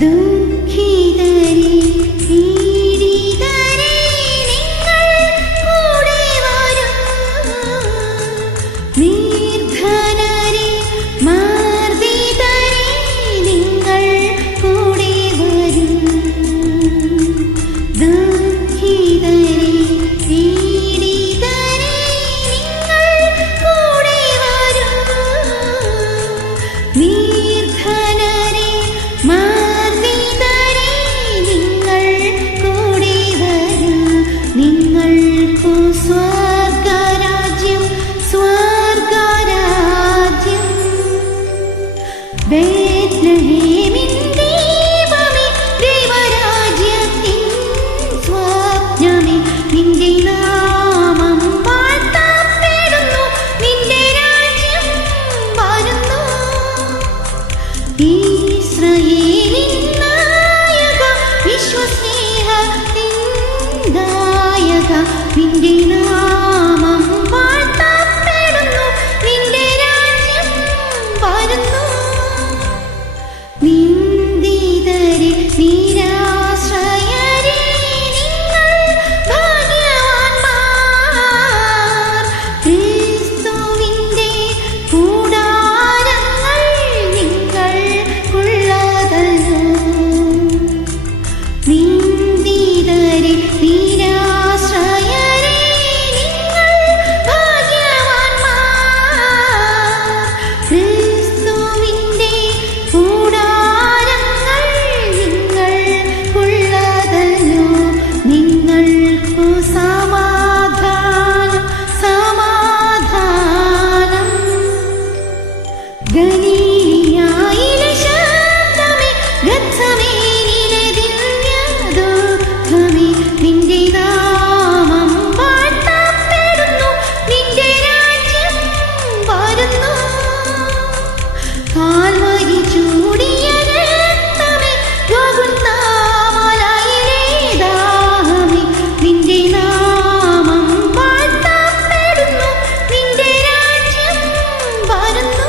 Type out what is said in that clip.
ദുഃഖിതരെ പീഡിതരെ നിങ്ങൾ കൂടെ വരൂ. നിർധനരെ മർദ്ദിതരെ നിങ്ങൾ കൂടെ വരൂ. ദുഃഖിതരെ പീഡിതരെ നിങ്ങൾ കൂടെ വരൂ. നിർധനരെ നിങ്ങൾക്കു സ്വർഗരാജ്യം സ്വർഗരാജ്യം. ബേത്ലഹേമിൻ ദീപമേ ദൈവരാജ്യത്തിൻ സ്വപ്നമേ നിന്റെ നാമം വാഴ്ത്തപ്പെടുന്നു. നിന്റെ രാജ്യം വരുന്നു. ഇസ്രായേലിൻ നായക വിശ്വസ്നേഹത്തിൻ ദായക നിന്റെ നാമം വാഴ്ത്തപ്പെടുന്നു. നിന്റെ രാജ്യം വരുന്നു. നിന്ദിതരെ നിരാശ്രയരെ നിങ്ങൾ ഭാഗ്യവാന്മാർ. ക്രിസ്തുവിന്റെ കൂടാരങ്ങൾ നിങ്ങൾക്കുള്ളതല്ലോ. നിന്ദിതരെ നിരാശ്രയരെ നിങ്ങൾ ഭാഗ്യവാന്മാർ. ക്രിസ്തുവിന്റെ കൂടാരങ്ങൾ നിങ്ങൾക്കുള്ളതല്ലോ. നിങ്ങൾക്കു സമാധാനം സമാധാനം. ഗലീലയിലെ ശബ്ദമേ ഗത്സമേനിലെ ദിവ്യദുഃഖമേ നിന്റെ നാമം വാഴ്ത്തപ്പെടുന്നു. നിന്റെ രാജ്യം വരുന്നു. കാൽവരി ചൂടിയ രക്തമേ ഗോഗുൽത്താമലയിലെ ദാഹമേ നിന്റെ നാമം വാഴ്ത്തപ്പെടുന്നു. നിന്റെ രാജ്യം വരുന്നു.